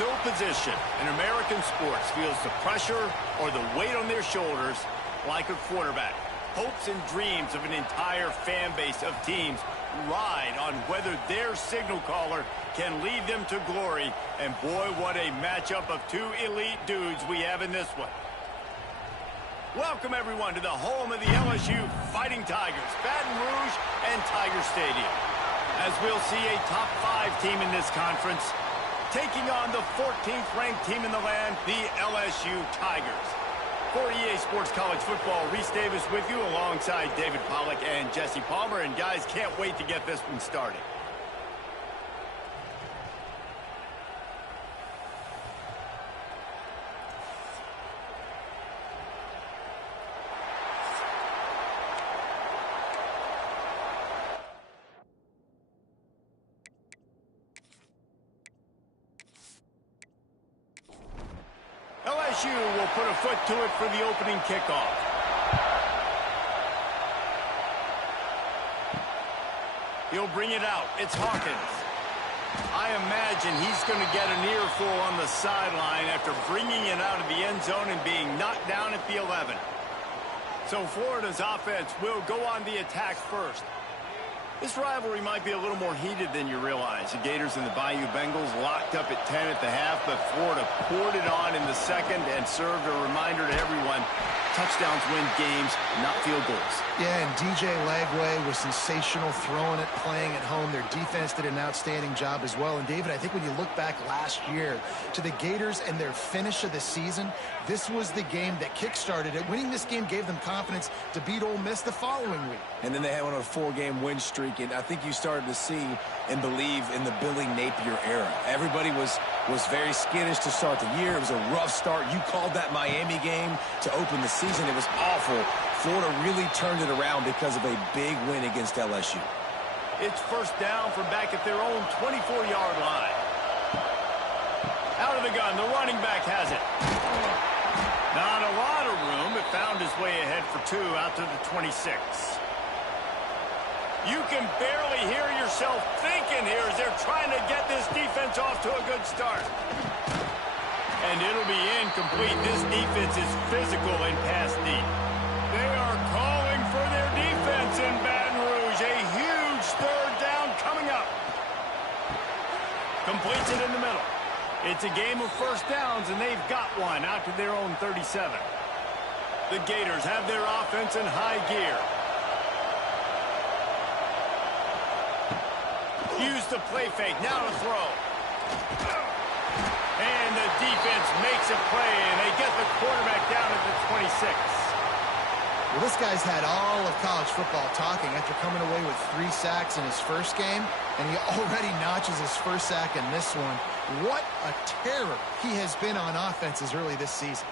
No position in American sports feels the pressure or the weight on their shoulders like a quarterback. Hopes and dreams of an entire fan base of teams ride on whether their signal caller can lead them to glory. And boy, what a matchup of two elite dudes we have in this one. Welcome, everyone, to the home of the LSU Fighting Tigers, Baton Rouge and Tiger Stadium. As we'll see a top 5 team in this conference taking on the 14th ranked team in the land, the LSU Tigers. For EA Sports College Football, Reese Davis with you alongside David Pollack and Jesse Palmer. And guys, can't wait to get this one started. LSU will put a foot to it for the opening kickoff. He'll bring it out. It's Hawkins. I imagine he's going to get an earful on the sideline after bringing it out of the end zone and being knocked down at the 11. So Florida's offense will go on the attack first. This rivalry might be a little more heated than you realize. The Gators and the Bayou Bengals locked up at 10 at the half, but Florida poured it on in the second and served a reminder to everyone, touchdowns win games, not field goals. Yeah, and DJ Lagway was sensational throwing it, playing at home. Their defense did an outstanding job as well. And David, I think when you look back last year to the Gators and their finish of the season, this was the game that kick-started it. Winning this game gave them confidence to beat Ole Miss the following week. And then they had on a 4-game win streak, and I think you started to see and believe in the Billy Napier era. Everybody was very skittish to start the year. It was a rough start. You called that Miami game to open the season. It was awful. Florida really turned it around because of a big win against LSU. It's first down from back at their own 24-yard line. Out of the gun, the running back has it. Not a lot of room. It found its way ahead for 2 out to the 26. You can barely hear yourself thinking here as they're trying to get this defense off to a good start. And it'll be incomplete. This defense is physical and pass deep. They are calling for their defense in Baton Rouge. A huge third down coming up. Completes it in the middle. It's a game of first downs, and they've got one out to their own 37. The Gators have their offense in high gear. Use the play fake. Now to throw. And the defense makes a play, and they get the quarterback down at the 26. Well, this guy's had all of college football talking after coming away with 3 sacks in his first game, and he already notches his first sack in this one. What a terror he has been on offenses early this season.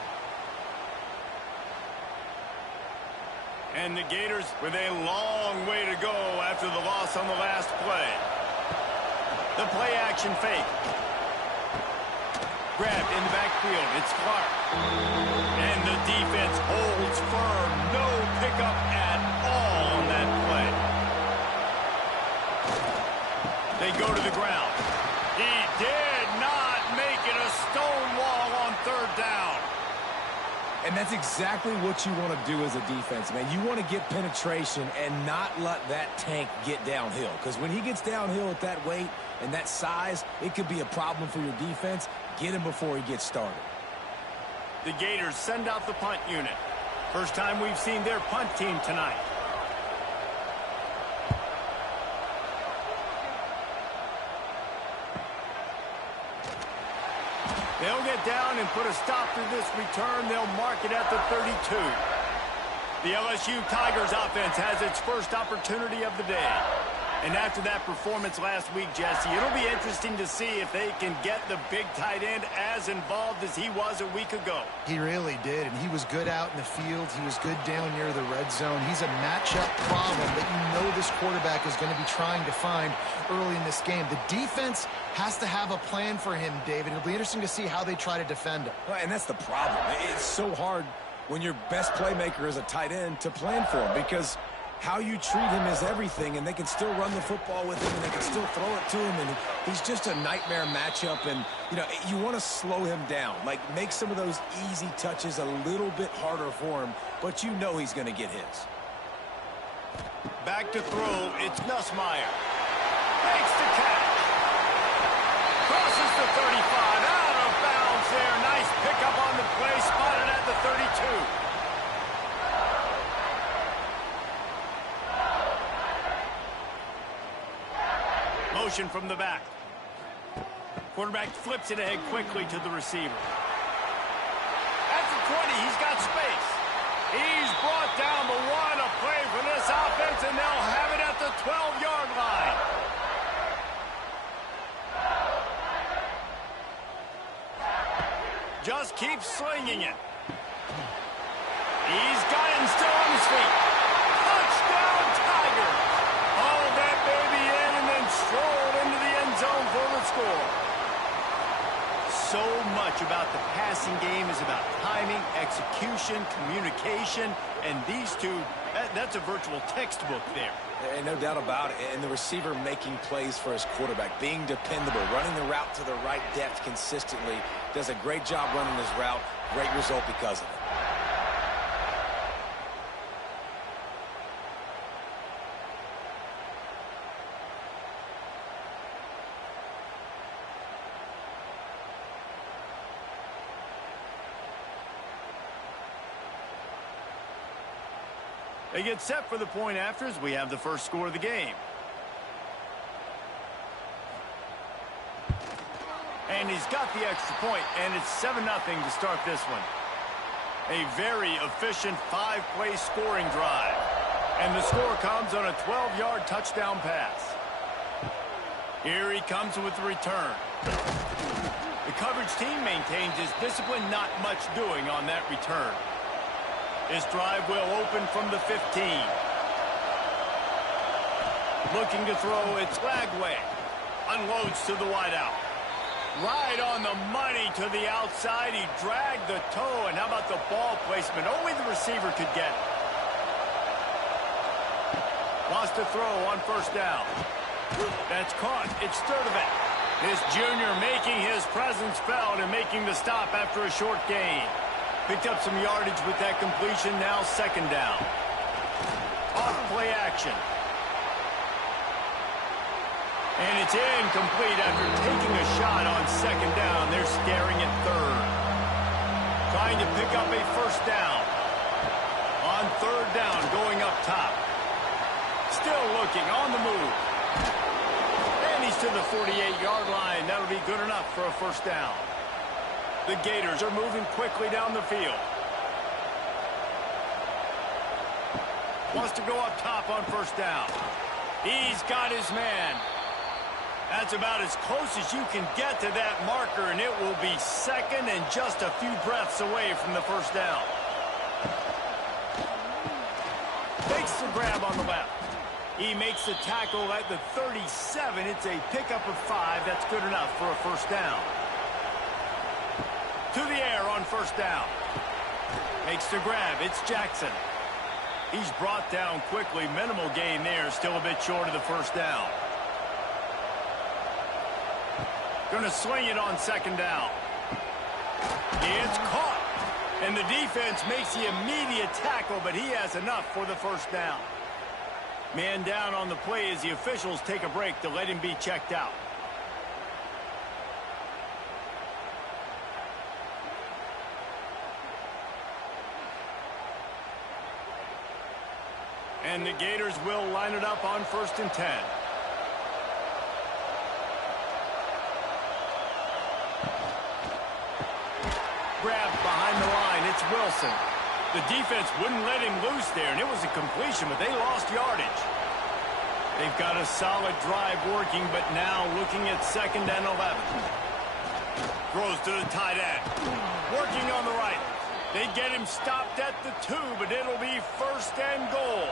And the Gators with a long way to go after the loss on the last play. The play action fake. Grabbed in the backfield. It's Clark. And the defense holds firm. No pickup at all on that play. They go to the ground. He did not make it a stone wall on third down. And that's exactly what you want to do as a defense, man. You want to get penetration and not let that tank get downhill. Because when he gets downhill at that weight and that size, it could be a problem for your defense. Get him before he gets started. The Gators send out the punt unit. First time we've seen their punt team tonight. They'll get down and put a stop to this return. They'll mark it at the 32. The LSU Tigers offense has its first opportunity of the day. And after that performance last week, Jesse, it'll be interesting to see if they can get the big tight end as involved as he was a week ago. He really did, and he was good out in the field. He was good down near the red zone. He's a matchup problem that you know this quarterback is going to be trying to find early in this game. The defense has to have a plan for him, David. It'll be interesting to see how they try to defend him. Well, and that's the problem. It's so hard when your best playmaker is a tight end to plan for him because How you treat him is everything, and they can still run the football with him, and they can still throw it to him, and he's just a nightmare matchup, and, you know, you want to slow him down. Like, make some of those easy touches a little bit harder for him, but you know he's going to get his. Back to throw, it's Nussmeier. Makes the catch. Crosses the 35, out of bounds there. Nice pickup on the play, spotted at the 32. Motion from the back. Quarterback flips it ahead quickly to the receiver. At the 20, he's got space. He's brought down, but what a play for this offense, and they'll have it at the 12-yard line. Just keeps slinging it. He's got it and still on his feet. Touchdown, Tigers. Oh, that baby in and then strolled into the end zone for the score. So much about the passing game is about timing, execution, communication, and these two, that's a virtual textbook there. And no doubt about it. And the receiver making plays for his quarterback, being dependable, running the route to the right depth consistently, does a great job running his route. Great result because of it. They get set for the point after as we have the first score of the game. And he's got the extra point, and it's 7-0 to start this one. A very efficient 5-play scoring drive. And the score comes on a 12-yard touchdown pass. Here he comes with the return. The coverage team maintains his discipline, not much doing on that return. This drive will open from the 15. Looking to throw, it's Lagway. Unloads to the wideout. Right on the money to the outside. He dragged the toe, and how about the ball placement? Only the receiver could get it. Lost a throw on first down. That's caught. It's Sturdivant. This junior making his presence felt and making the stop after a short gain. Picked up some yardage with that completion, now second down. Off play action. And it's incomplete after taking a shot on second down. They're staring at third. Trying to pick up a first down. On third down, going up top. Still looking, on the move. And he's to the 48-yard line. That'll be good enough for a first down. The Gators are moving quickly down the field. Wants to go up top on first down. He's got his man. That's about as close as you can get to that marker, and it will be second and just a few breaths away from the first down. Takes the grab on the left. He makes the tackle at the 37. It's a pickup of 5. That's good enough for a first down. To the air on first down. Makes the grab. It's Jackson. He's brought down quickly. Minimal gain there. Still a bit short of the first down. Going to swing it on second down. It's caught. And the defense makes the immediate tackle, but he has enough for the first down. Man down on the play as the officials take a break to let him be checked out. And the Gators will line it up on 1st and 10. Grabbed behind the line. It's Wilson. The defense wouldn't let him loose there, and it was a completion, but they lost yardage. They've got a solid drive working, but now looking at 2nd and 11. Throws to the tight end. Working on the right. They get him stopped at the 2, but it'll be 1st and goal.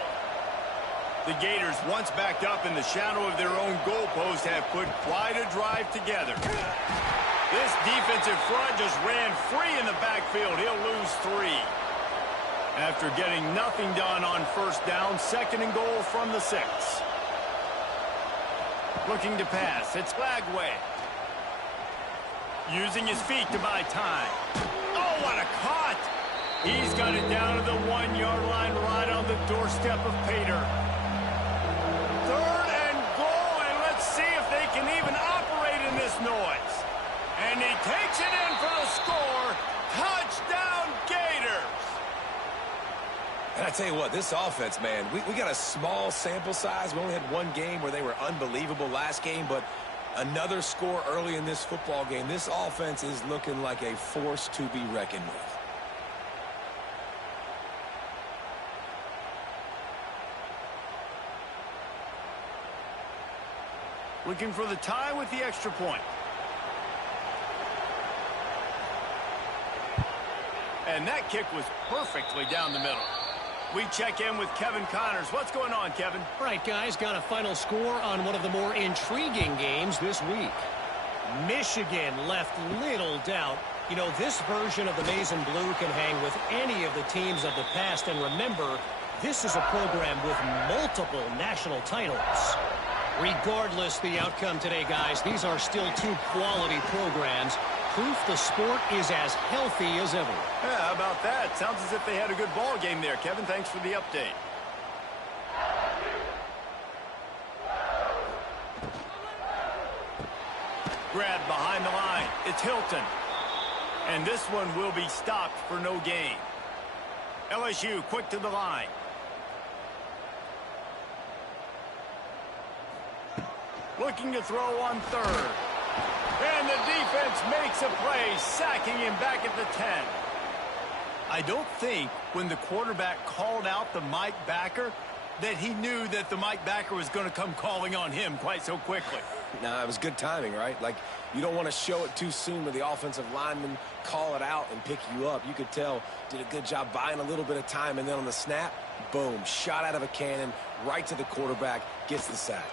The Gators, once backed up in the shadow of their own goalpost, have put quite a drive together. This defensive front just ran free in the backfield. He'll lose 3. After getting nothing done on first down, 2nd and goal from the 6. Looking to pass. It's Lagway. Using his feet to buy time. Oh, what a cut! He's got it down to the 1-yard line right on the doorstep of Pater. 3rd and goal, and let's see if they can even operate in this noise. And he takes it in for the score. Touchdown, Gators! And I tell you what, this offense, man, we got a small sample size. We only had one game where they were unbelievable last game, but another score early in this football game. This offense is looking like a force to be reckoned with. Looking for the tie with the extra point. And that kick was perfectly down the middle. We check in with Kevin Connors. What's going on, Kevin? All right, guys, got a final score on one of the more intriguing games this week. Michigan left little doubt. You know, this version of the Maize and Blue can hang with any of the teams of the past. And remember, this is a program with multiple national titles. Regardless the outcome today, guys, these are still two quality programs. Proof the sport is as healthy as ever. Yeah, how about that? Sounds as if they had a good ball game there, Kevin. Thanks for the update. Grab behind the line. It's Hilton. And this one will be stopped for no gain. LSU quick to the line. Looking to throw on 3rd. And the defense makes a play, sacking him back at the 10. I don't think when the quarterback called out the Mike backer that he knew that the Mike backer was going to come calling on him quite so quickly. Nah, it was good timing, right? Like, you don't want to show it too soon with the offensive lineman, call it out and pick you up. You could tell, did a good job buying a little bit of time, and then on the snap, boom, shot out of a cannon, right to the quarterback, gets the sack.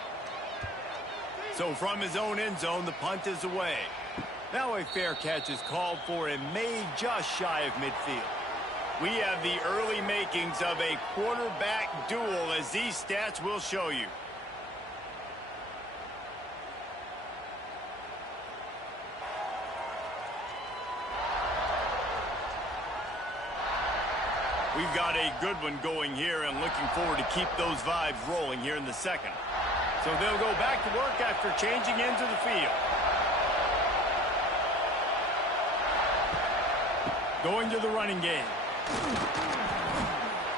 So from his own end zone, the punt is away. Now a fair catch is called for and made just shy of midfield. We have the early makings of a quarterback duel, as these stats will show you. We've got a good one going here and looking forward to keep those vibes rolling here in the 2nd. So they'll go back to work after changing into the field. Going to the running game.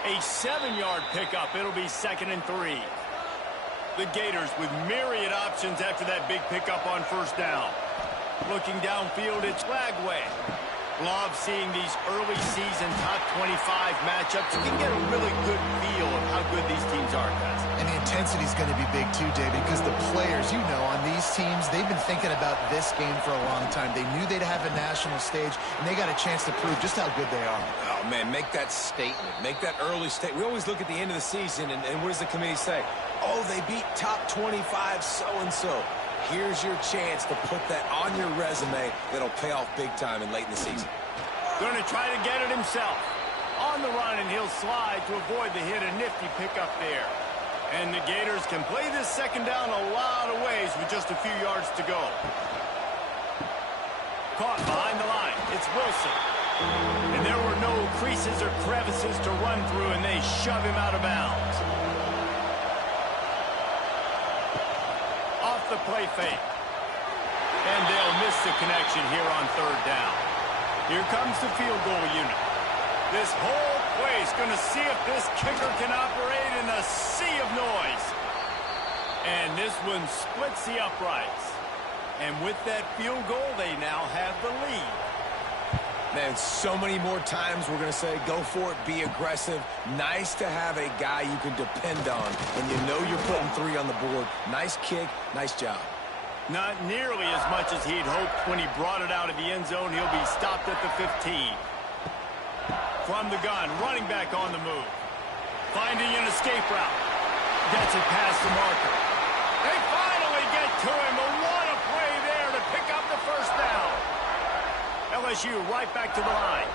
A 7-yard pickup. It'll be 2nd and 3. The Gators with myriad options after that big pickup on first down. Looking downfield, it's Lagway. Love seeing these early season top 25 matchups. You can get a really good feel of how good these teams are, guys. And the intensity is going to be big too, David, because the players, you know, on these teams, they've been thinking about this game for a long time. They knew they'd have a national stage, and they got a chance to prove just how good they are. Oh, man, make that statement. Make that early statement. We always look at the end of the season, and what does the committee say? Oh, they beat top 25 so-and-so. Here's your chance to put that on your resume that'll pay off big time and late in the season. Going to try to get it himself. On the run, and he'll slide to avoid the hit. A nifty pickup there. And the Gators can play this 2nd down a lot of ways with just a few yards to go. Caught behind the line. It's Wilson. And there were no creases or crevices to run through, and they shove him out of bounds. Off the play fake. And they'll miss the connection here on 3rd down. Here comes the field goal unit. This whole place going to see if this kicker can operate in a sea of noise. And this one splits the uprights. And with that field goal, they now have the lead. Man, so many more times we're going to say, go for it, be aggressive. Nice to have a guy you can depend on, and you know you're putting 3 on the board. Nice kick, nice job. Not nearly as much as he'd hoped when he brought it out of the end zone. He'll be stopped at the 15. From the gun, running back on the move. Finding an escape route. Gets it past the marker. They finally get to him, but what a play there to pick up the first down. LSU right back to the line.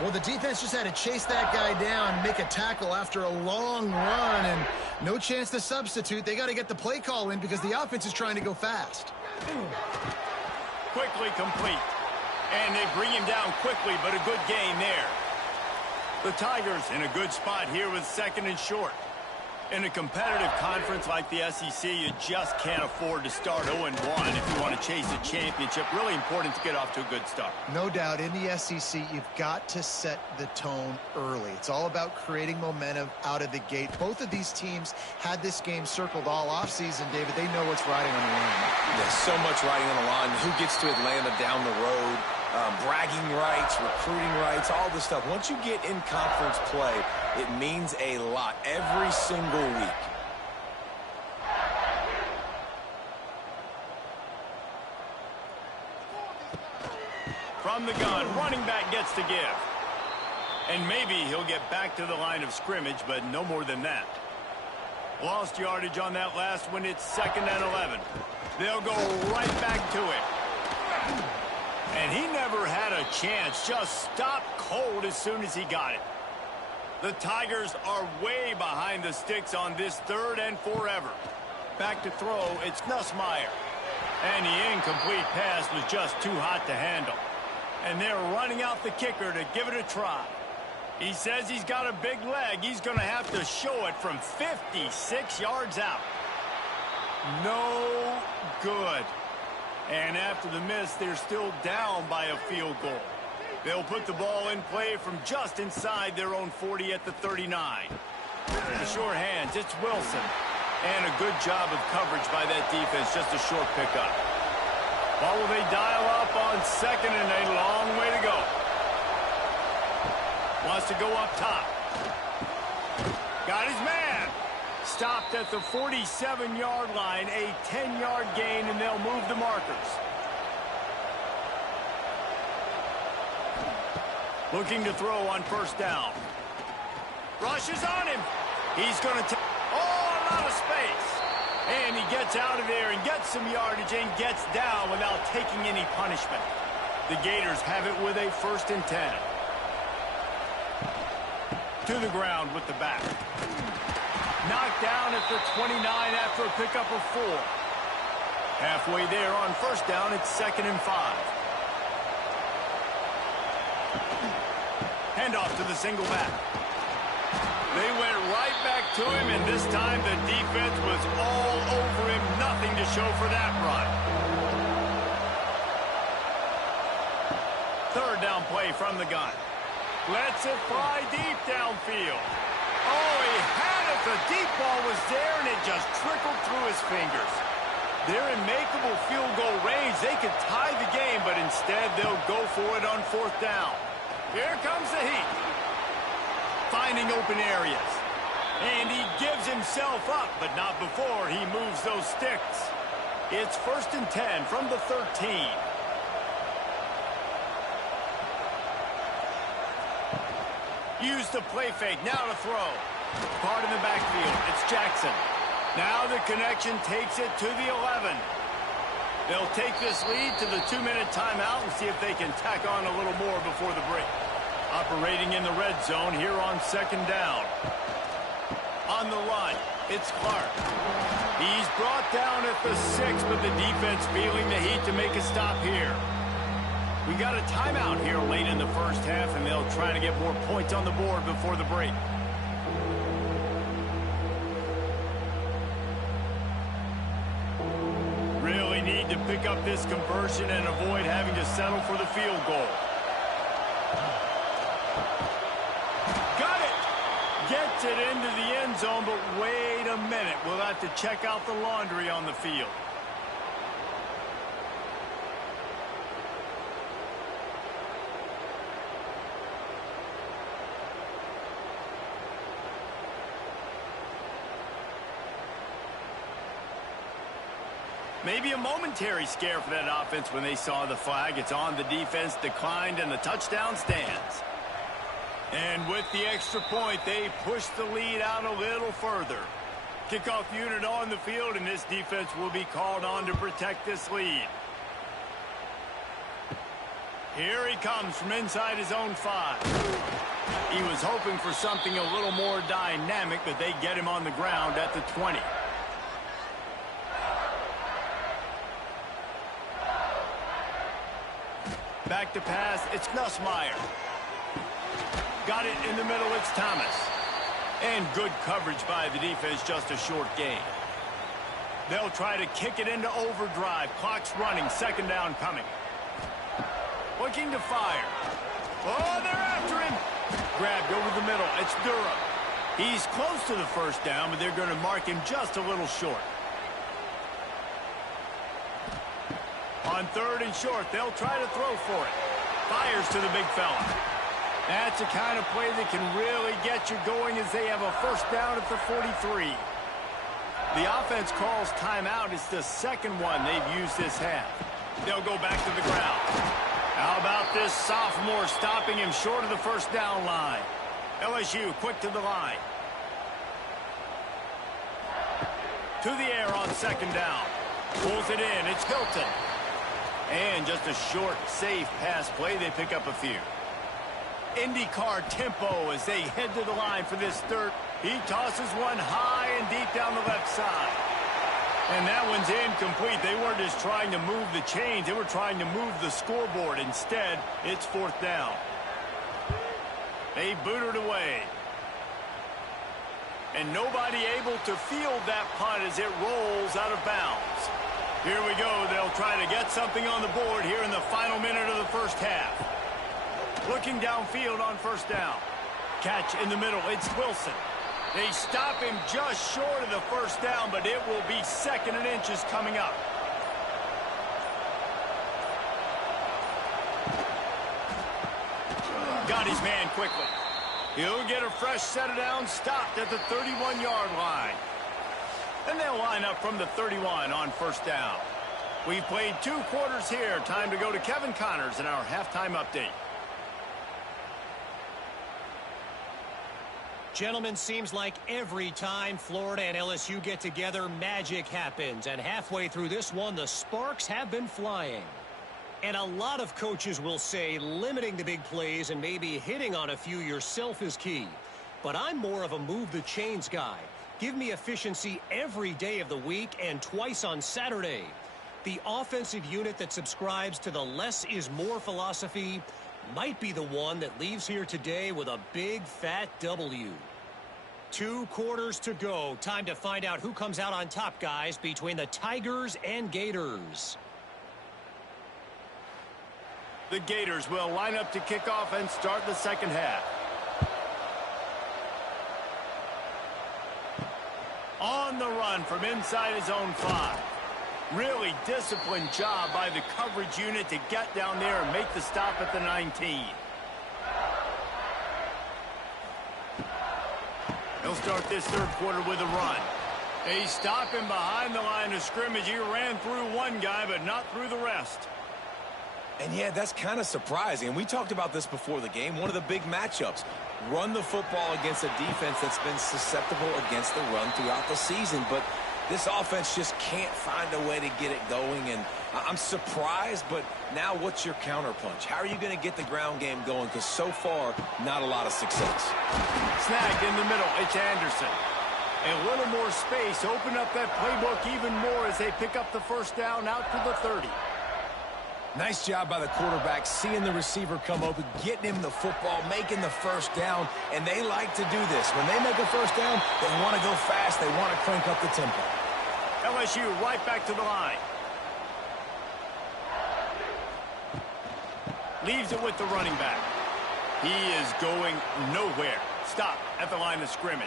Well, the defense just had to chase that guy down, make a tackle after a long run, and no chance to substitute. They got to get the play call in because the offense is trying to go fast. Quickly complete. And they bring him down quickly, but a good gain there. The Tigers in a good spot here with 2nd and short. In a competitive conference like the SEC, you just can't afford to start 0-1 if you want to chase a championship. Really important to get off to a good start. No doubt, in the SEC, you've got to set the tone early. It's all about creating momentum out of the gate. Both of these teams had this game circled all offseason, David. They know what's riding on the line. There's so much riding on the line. Who gets to Atlanta down the road? Bragging rights, recruiting rights, all this stuff. Once you get in conference play, it means a lot every single week. From the gun, running back gets to give. And maybe he'll get back to the line of scrimmage, but no more than that. Lost yardage on that last one. It's 2nd and 11. They'll go right back to it. And he never had a chance. Just stopped cold as soon as he got it. The Tigers are way behind the sticks on this 3rd and forever. Back to throw, it's Nussmeier. And the incomplete pass was just too hot to handle. And they're running out the kicker to give it a try. He says he's got a big leg. He's going to have to show it from 56 yards out. No good. And after the miss, they're still down by a field goal. They'll put the ball in play from just inside their own 40 at the 39. The short hands, it's Wilson. And a good job of coverage by that defense, just a short pickup. What will they dial up on 2nd and a long way to go? Wants to go up top. Got his man. Stopped at the 47-yard line, a 10-yard gain, and they'll move the markers. Looking to throw on 1st down. Rushes on him. He's going to take a lot of space. And he gets out of there and gets some yardage and gets down without taking any punishment. The Gators have it with a 1st and 10. To the ground with the back. Knocked down at the 29 after a pickup of 4. Halfway there on 1st down, it's 2nd and 5. Handoff to the single back. They went right back to him, and this time the defense was all over him. Nothing to show for that run. 3rd down play from the gun. Lets it fly deep downfield. Oh, he had it. The deep ball was there, and it just trickled through his fingers. They're in makeable field goal range. They could tie the game, but instead they'll go for it on 4th down. Here comes the heat. Finding open areas. And he gives himself up, but not before he moves those sticks. It's 1st and 10 from the 13. Use the play fake. Now to throw. Caught in the backfield. It's Jackson. Now the connection takes it to the 11. They'll take this lead to the 2-minute timeout and see if they can tack on a little more before the break. Operating in the red zone here on 2nd down. On the run, it's Clark. He's brought down at the 6, but the defense feeling the heat to make a stop here. We got a timeout here late in the 1st half, and they'll try to get more points on the board before the break. Really need to pick up this conversion and avoid having to settle for the field goal. Got it! Gets it into the end zone, but wait a minute. We'll have to check out the laundry on the field. Maybe a momentary scare for that offense when they saw the flag. It's on the defense, declined, and the touchdown stands. And with the extra point, they push the lead out a little further. Kickoff unit on the field, and this defense will be called on to protect this lead. Here he comes from inside his own 5. He was hoping for something a little more dynamic, but they get him on the ground at the 20. Back to pass, it's Nussmeier. Got it in the middle, it's Thomas. And good coverage by the defense, just a short gain. They'll try to kick it into overdrive. Clock's running, second down coming. Looking to fire. Oh, they're after him. Grabbed over the middle, it's Durham. He's close to the first down, but they're going to mark him just a little short. On third and short, they'll try to throw for it. Fires to the big fella. That's the kind of play that can really get you going as they have a first down at the 43. The offense calls timeout. It's the second one they've used this half. They'll go back to the ground. How about this sophomore stopping him short of the first down line? LSU quick to the line. To the air on second down. Pulls it in. It's Hilton. And just a short, safe pass play. They pick up a few. IndyCar tempo as they head to the line for this third. He tosses one high and deep down the left side. And that one's incomplete. They weren't just trying to move the chains. They were trying to move the scoreboard. Instead, it's fourth down. They boot it away. And nobody able to field that punt as it rolls out of bounds. Here we go. They'll try to get something on the board here in the final minute of the first half. Looking downfield on first down. Catch in the middle. It's Wilson. They stop him just short of the first down, but it will be second and inches coming up. Got his man quickly. He'll get a fresh set of downs, stopped at the 31-yard line. And they'll line up from the 31 on first down. We've played 2 quarters here. Time to go to Kevin Connors in our halftime update. Gentlemen, seems like every time Florida and LSU get together, magic happens. And halfway through this one, the sparks have been flying. And a lot of coaches will say limiting the big plays and maybe hitting on a few yourself is key. But I'm more of a move the chains guy. Give me efficiency every day of the week and twice on Saturday. The offensive unit that subscribes to the less is more philosophy might be the one that leaves here today with a big fat W. 2 quarters to go. Time to find out who comes out on top, guys, between the Tigers and Gators. The Gators will line up to kick off and start the second half. On the run from inside his own 5. Really disciplined job by the coverage unit to get down there and make the stop at the 19. He'll start this third quarter with a run. They stop him behind the line of scrimmage. He ran through one guy, but not through the rest. And yeah, that's kind of surprising. And we talked about this before the game. One of the big matchups. Run the football against a defense that's been susceptible against the run throughout the season. But this offense just can't find a way to get it going. And I'm surprised, but now what's your counterpunch? How are you going to get the ground game going? Because so far, not a lot of success. Snagged in the middle. It's Anderson. A little more space. Open up that playbook even more as they pick up the first down out to the 30. Nice job by the quarterback, seeing the receiver come open, getting him the football, making the first down, and they like to do this. When they make a first down, they want to go fast, they want to crank up the tempo. LSU right back to the line. Leaves it with the running back. He is going nowhere. Stop at the line of scrimmage.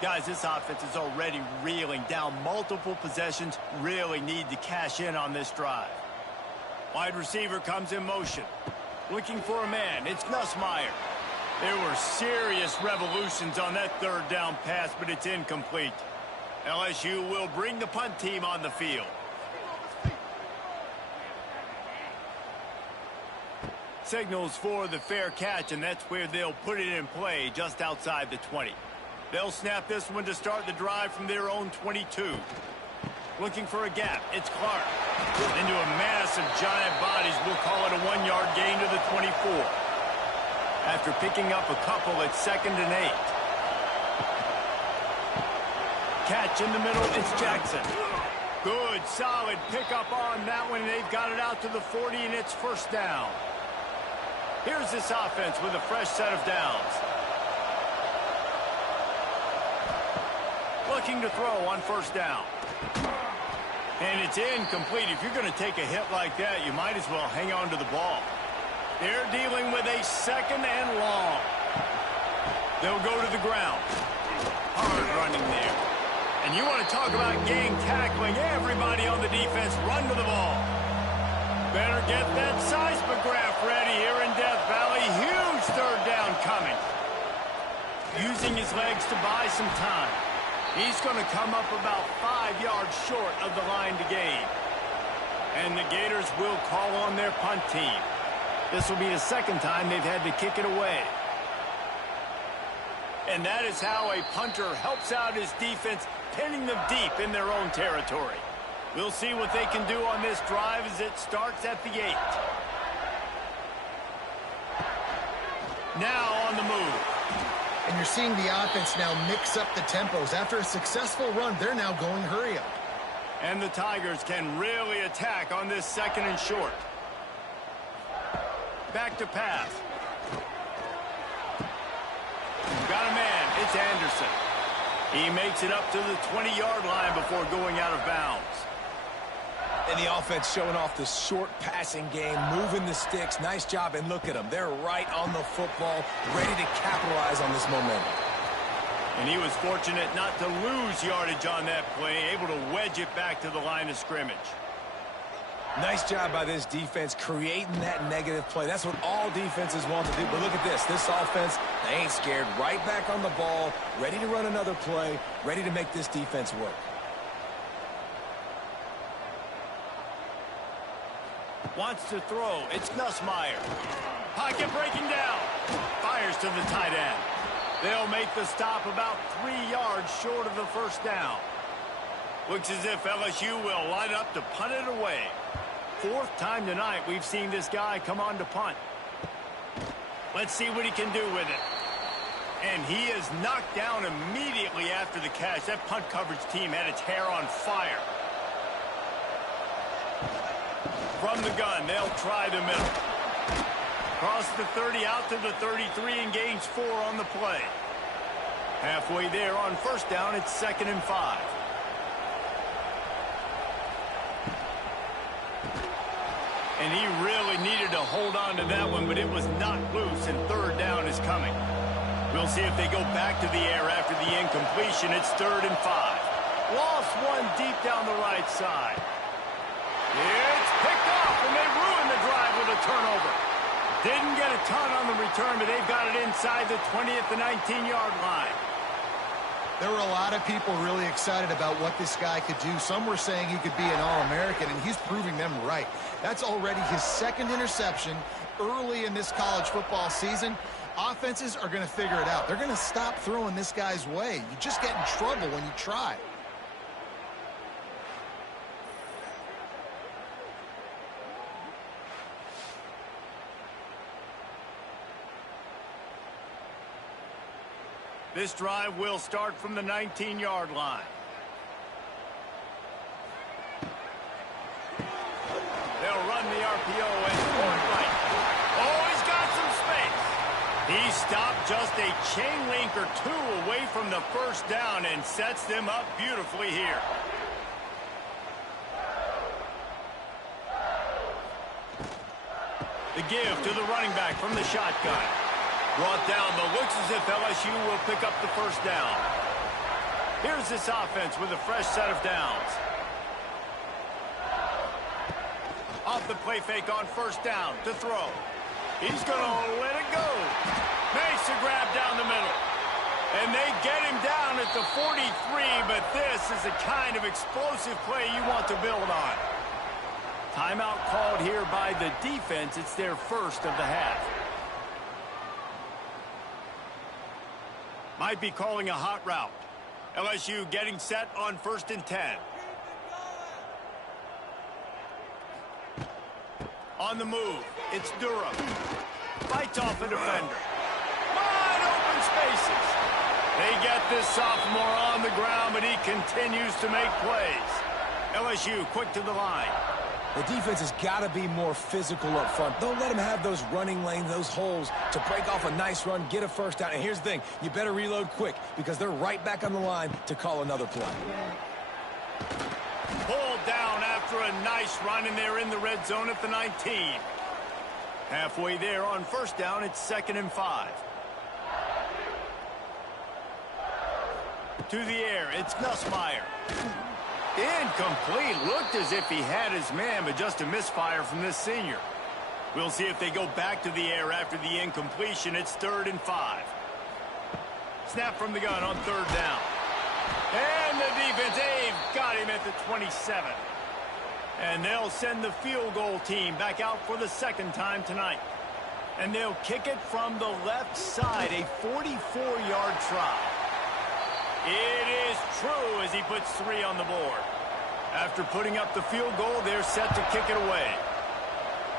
Guys, this offense is already reeling down multiple possessions. Really need to cash in on this drive. Wide receiver comes in motion. Looking for a man. It's Nussmeier. There were serious revolutions on that third down pass, but it's incomplete. LSU will bring the punt team on the field. Signals for the fair catch, and that's where they'll put it in play just outside the 20. They'll snap this one to start the drive from their own 22. Looking for a gap. It's Clark. Into a mass of giant bodies. We'll call it a 1-yard gain to the 24. After picking up a couple at 2nd and 8. Catch in the middle. It's Jackson. Good, solid pickup on that one. They've got it out to the 40, and it's 1st down. Here's this offense with a fresh set of downs. Looking to throw on 1st down. And it's incomplete. If you're going to take a hit like that, you might as well hang on to the ball. They're dealing with a 2nd and long. They'll go to the ground. Hard running there. And you want to talk about gang tackling. Everybody on the defense run to the ball. Better get that seismograph ready here in Death Valley. Huge 3rd down coming. Using his legs to buy some time. He's going to come up about 5 yards short of the line to gain. And the Gators will call on their punt team. This will be the 2nd time they've had to kick it away. And that is how a punter helps out his defense, pinning them deep in their own territory. We'll see what they can do on this drive as it starts at the 8. Now on the move. And you're seeing the offense now mix up the tempos. After a successful run, they're now going hurry up. And the Tigers can really attack on this 2nd and short. Back to pass. Got a man. It's Anderson. He makes it up to the 20-yard line before going out of bounds. And the offense showing off the short passing game, moving the sticks. Nice job, and look at them. They're right on the football, ready to capitalize on this momentum. And he was fortunate not to lose yardage on that play, able to wedge it back to the line of scrimmage. Nice job by this defense creating that negative play. That's what all defenses want to do. But look at this. This offense, they ain't scared. Right back on the ball, ready to run another play, ready to make this defense work. Wants to throw. It's Nussmeier. Pocket breaking down. Fires to the tight end. They'll make the stop about 3 yards short of the 1st down. Looks as if LSU will line up to punt it away. 4th time tonight we've seen this guy come on to punt. Let's see what he can do with it. And he is knocked down immediately after the catch. That punt coverage team had its hair on fire. From the gun, they'll try the middle. Cross the 30 out to the 33 and gains 4 on the play. Halfway there on 1st down, it's 2nd and 5. And he really needed to hold on to that one, but it was knocked loose, and 3rd down is coming. We'll see if they go back to the air after the incompletion. It's 3rd and 5. Lost one deep down the right side. It's picked off, and they ruined the drive with a turnover. Didn't get a ton on the return, but they've got it inside the 20 at the 19-yard line. There were a lot of people really excited about what this guy could do. Some were saying he could be an All-American, and he's proving them right. That's already his 2nd interception early in this college football season. Offenses are going to figure it out. They're going to stop throwing this guy's way. You just get in trouble when you try. This drive will start from the 19-yard line. They'll run the RPO and forward right. Oh, he's got some space. He stopped just a chain link or 2 away from the 1st down and sets them up beautifully here. The give to the running back from the shotgun. Brought down, but looks as if LSU will pick up the 1st down. Here's this offense with a fresh set of downs. Off the play fake on 1st down to throw. He's going to let it go. Makes a grab down the middle. And they get him down at the 43, but this is the kind of explosive play you want to build on. Timeout called here by the defense. It's their 1st of the half. Might be calling a hot route. LSU getting set on 1st and 10. On the move, it's Durham. Fights off a defender. Wide open spaces. They get this sophomore on the ground, but he continues to make plays. LSU quick to the line. The defense has got to be more physical up front. Don't let them have those running lanes, those holes to break off a nice run, get a first down. And here's the thing, you better reload quick because they're right back on the line to call another play. Pulled down after a nice run, and they're in the red zone at the 19. Halfway there on first down, it's 2nd and 5. To the air, it's Nussmeier. Incomplete. Looked as if he had his man, but just a misfire from this senior. We'll see if they go back to the air after the incompletion. It's 3rd and 5. Snap from the gun on 3rd down. And the defense, they've got him at the 27. And they'll send the field goal team back out for the 2nd time tonight. And they'll kick it from the left side, a 44-yard try. It is true as he puts 3 on the board. After putting up the field goal, they're set to kick it away.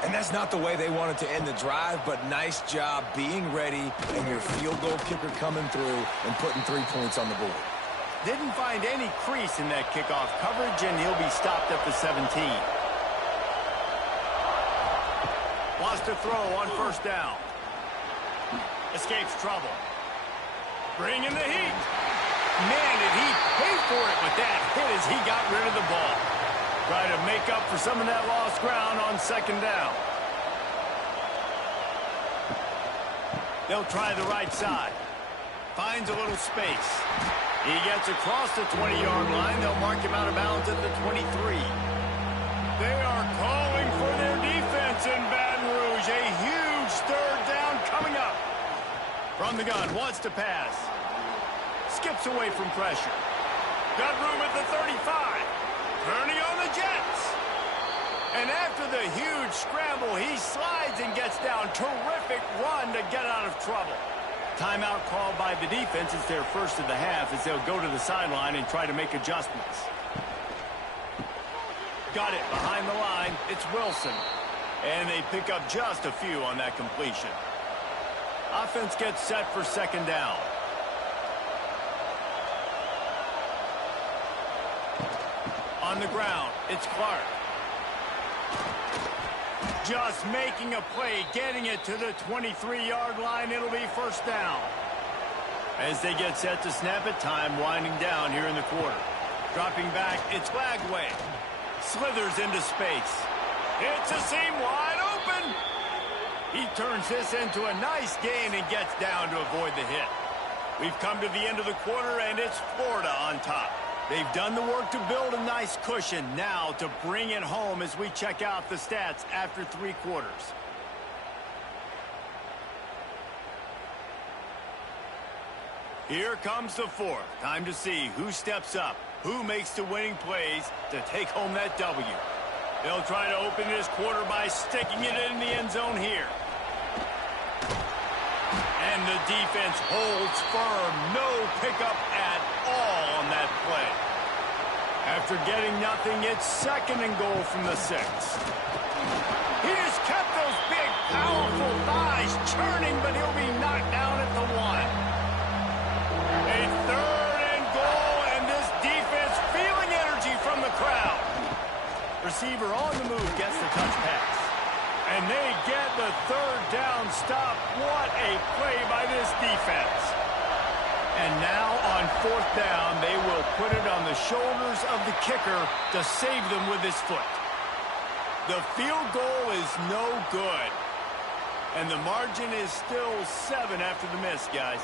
And that's not the way they wanted to end the drive, but nice job being ready and your field goal kicker coming through and putting 3 points on the board. Didn't find any crease in that kickoff coverage, and he'll be stopped at the 17. Lost a throw on first down. Escapes trouble. Bringing the heat. Man, did he pay for it with that hit as he got rid of the ball. Try to make up for some of that lost ground on 2nd down. They'll try the right side. Finds a little space. He gets across the 20-yard line. They'll mark him out of bounds at the 23. They are calling for their defense in Baton Rouge. A huge 3rd down coming up. From the gun, wants to pass. Skips away from pressure. Got room at the 35. Turning on the Jets. And after the huge scramble, he slides and gets down. Terrific run to get out of trouble. Timeout called by the defense. It's their first of the half as they'll go to the sideline and try to make adjustments. Got it behind the line. It's Wilson. And they pick up just a few on that completion. Offense gets set for 2nd down. On the ground, it's Clark. Just making a play, getting it to the 23-yard line. It'll be 1st down. As they get set to snap it, time winding down here in the quarter. Dropping back, it's Lagway. Slithers into space. It's a seam wide open. He turns this into a nice gain and gets down to avoid the hit. We've come to the end of the quarter, and it's Florida on top. They've done the work to build a nice cushion. Now to bring it home as we check out the stats after 3 quarters. Here comes the 4th. Time to see who steps up, who makes the winning plays to take home that W. They'll try to open this quarter by sticking it in the end zone here. And the defense holds firm. No pickup at all on that play. After getting nothing, it's 2nd and goal from the 6. He just kept those big, powerful thighs churning, but he'll be knocked down at the 1. A 3rd and goal, and this defense feeling energy from the crowd. Receiver on the move gets the touch pass. And they get the 3rd down stop. What a play by this defense. And now on 4th down, they will put it on the shoulders of the kicker to save them with his foot. The field goal is no good. And the margin is still 7 after the miss, guys.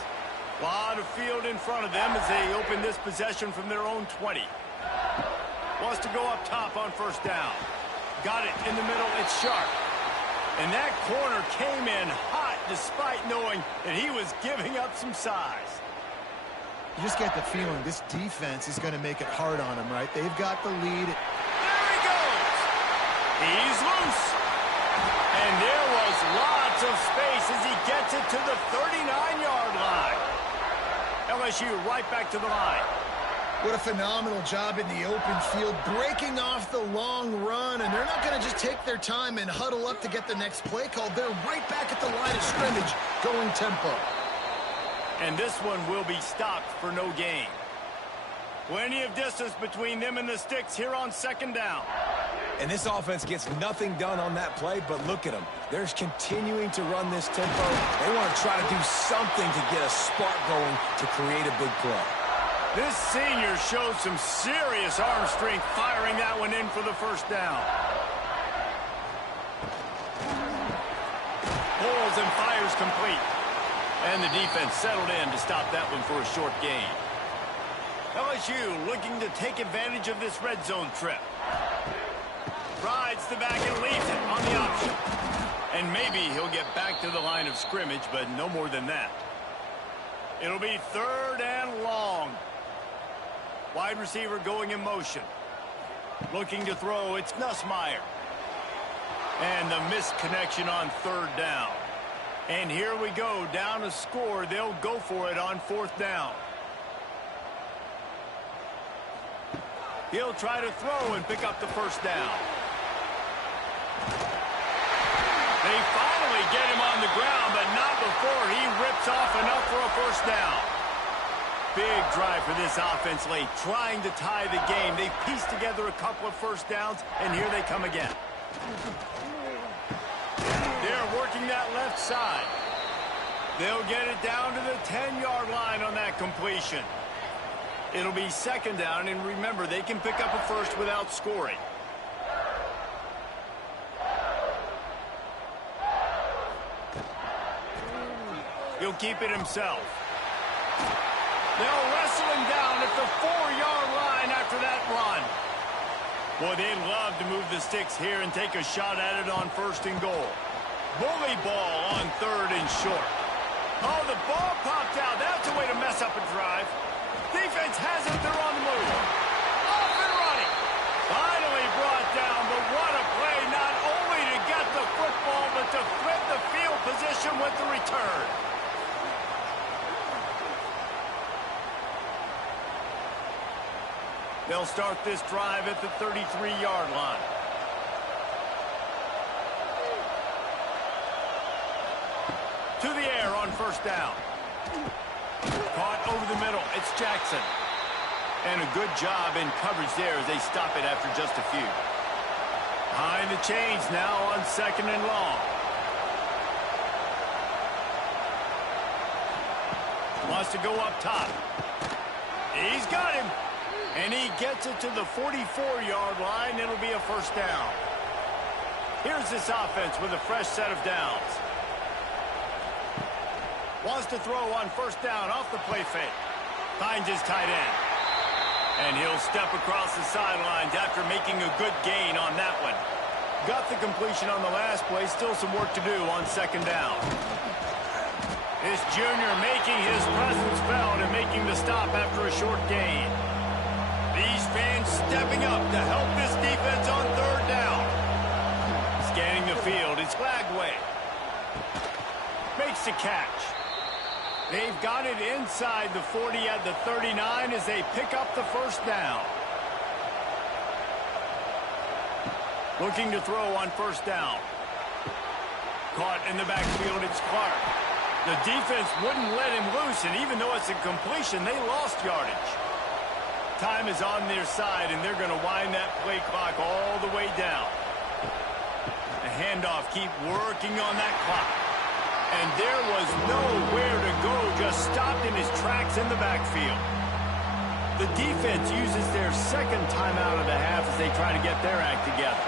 A lot of field in front of them as they open this possession from their own 20. Wants to go up top on 1st down. Got it in the middle. It's Sharp. And that corner came in hot despite knowing that he was giving up some size. You just get the feeling this defense is going to make it hard on them, right? They've got the lead. There he goes. He's loose. And there was lots of space as he gets it to the 39-yard line. LSU right back to the line. What a phenomenal job in the open field, breaking off the long run, and they're not going to just take their time and huddle up to get the next play called. They're right back at the line of scrimmage, going tempo. And this one will be stopped for no gain. Plenty of distance between them and the sticks here on second down. And this offense gets nothing done on that play, but look at them. They're continuing to run this tempo. They want to try to do something to get a spark going to create a big play. This senior shows some serious arm strength firing that one in for the first down. Pulls and fires complete. And the defense settled in to stop that one for a short gain. LSU looking to take advantage of this red zone trip. Rides the back and leaves it on the option. And maybe he'll get back to the line of scrimmage, but no more than that. It'll be 3rd and long. Wide receiver going in motion. Looking to throw, it's Nussmeier. And the missed connection on 3rd down. And here we go, down a score. They'll go for it on 4th down. He'll try to throw and pick up the first down. They finally get him on the ground, but not before he rips off enough for a first down. Big drive for this offense late, trying to tie the game. They've pieced together a couple of first downs, and here they come again. They're working that left side. They'll get it down to the 10-yard line on that completion. It'll be 2nd down, and remember, they can pick up a first without scoring. He'll keep it himself. They'll wrestle him down at the 4-yard line after that run. Boy, they'd love to move the sticks here and take a shot at it on 1st and goal. Bully ball on 3rd and short. Oh, the ball popped out. That's a way to mess up a drive. Defense has it. They're on the move. Off and running. Finally brought down, but what a play. Not only to get the football, but to flip the field position with the return. They'll start this drive at the 33-yard line. To the air on 1st down. Caught over the middle. It's Jackson. And a good job in coverage there as they stop it after just a few. Behind the chains now on 2nd and long. Wants to go up top. He's got him. And he gets it to the 44-yard line. It'll be a first down. Here's this offense with a fresh set of downs. Wants to throw on 1st down off the play fake. Finds his tight end. And he'll step across the sidelines after making a good gain on that one. Got the completion on the last play. Still some work to do on 2nd down. This junior making his presence felt and making the stop after a short gain. These fans stepping up to help this defense on 3rd down. Scanning the field, it's Lagway. Makes the catch. They've got it inside the 40 at the 39 as they pick up the first down. Looking to throw on 1st down. Caught in the backfield, it's Clark. The defense wouldn't let him loose, and even though it's a completion, they lost yardage. Time is on their side, and they're going to wind that play clock all the way down. The handoff, keep working on that clock. And there was nowhere to go, just stopped in his tracks in the backfield. The defense uses their 2nd timeout of the half as they try to get their act together.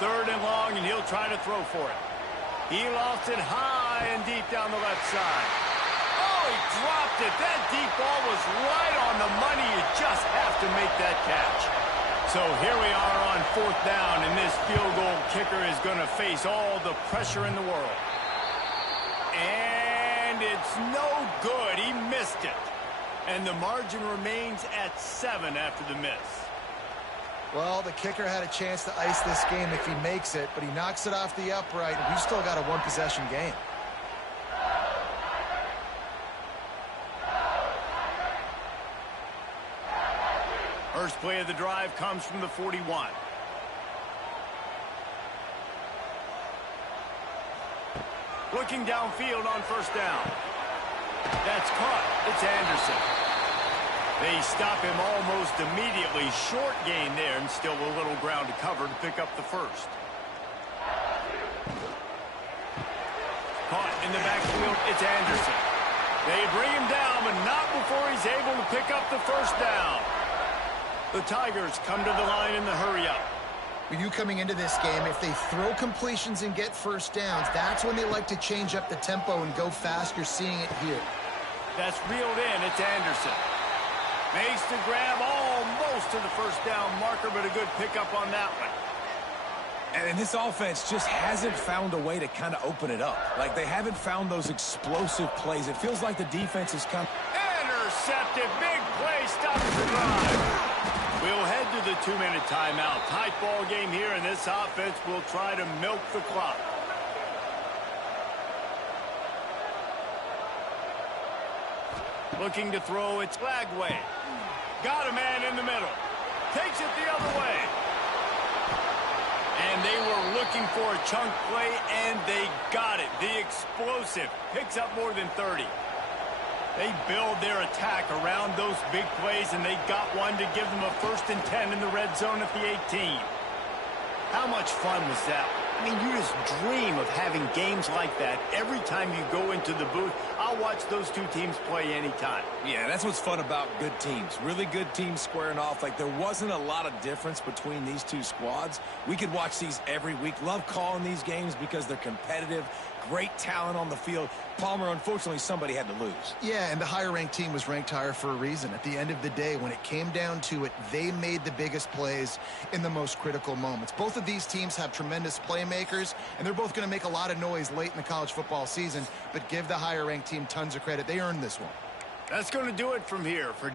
3rd and long, and he'll try to throw for it. He lost it high and deep down the left side. Oh, he dropped it. That deep ball was right on the money. You just have to make that catch. So here we are on 4th down, and this field goal kicker is going to face all the pressure in the world. And it's no good. He missed it. And the margin remains at 7 after the miss. Well, the kicker had a chance to ice this game if he makes it, but he knocks it off the upright, and we've still got a one-possession game. First play of the drive comes from the 41. Looking downfield on first down. That's caught. It's Anderson. They stop him almost immediately. Short gain there, and still a little ground to cover to pick up the first. Caught in the backfield. It's Anderson. They bring him down, but not before he's able to pick up the first down. The Tigers come to the line in the hurry-up. With you coming into this game, if they throw completions and get first downs, that's when they like to change up the tempo and go fast. You're seeing it here. That's reeled in. It's Anderson. Makes the grab almost to the first down marker, but a good pickup on that one. And this offense just hasn't found a way to kind of open it up. Like, they haven't found those explosive plays. It feels like the defense has come. Intercepted. Big play. Stops the drive. We'll head to the 2-minute timeout. Tight ball game here, and this offense will try to milk the clock. Looking to throw, it's Lagway. Got a man in the middle. Takes it the other way. And they were looking for a chunk play, and they got it. The explosive picks up more than 30. They build their attack around those big plays, and they got one to give them a 1st and 10 in the red zone at the 18. How much fun was that? I mean, you just dream of having games like that every time you go into the booth. I'll watch those two teams play anytime. Yeah, that's what's fun about good teams. Really good teams squaring off. Like, there wasn't a lot of difference between these two squads. We could watch these every week. Love calling these games because they're competitive. Great talent on the field. Palmer, unfortunately, somebody had to lose. Yeah, and the higher-ranked team was ranked higher for a reason. At the end of the day, when it came down to it, they made the biggest plays in the most critical moments. Both of these teams have tremendous playmakers, and they're both going to make a lot of noise late in the college football season, but give the higher-ranked team tons of credit. They earned this one. That's going to do it from here for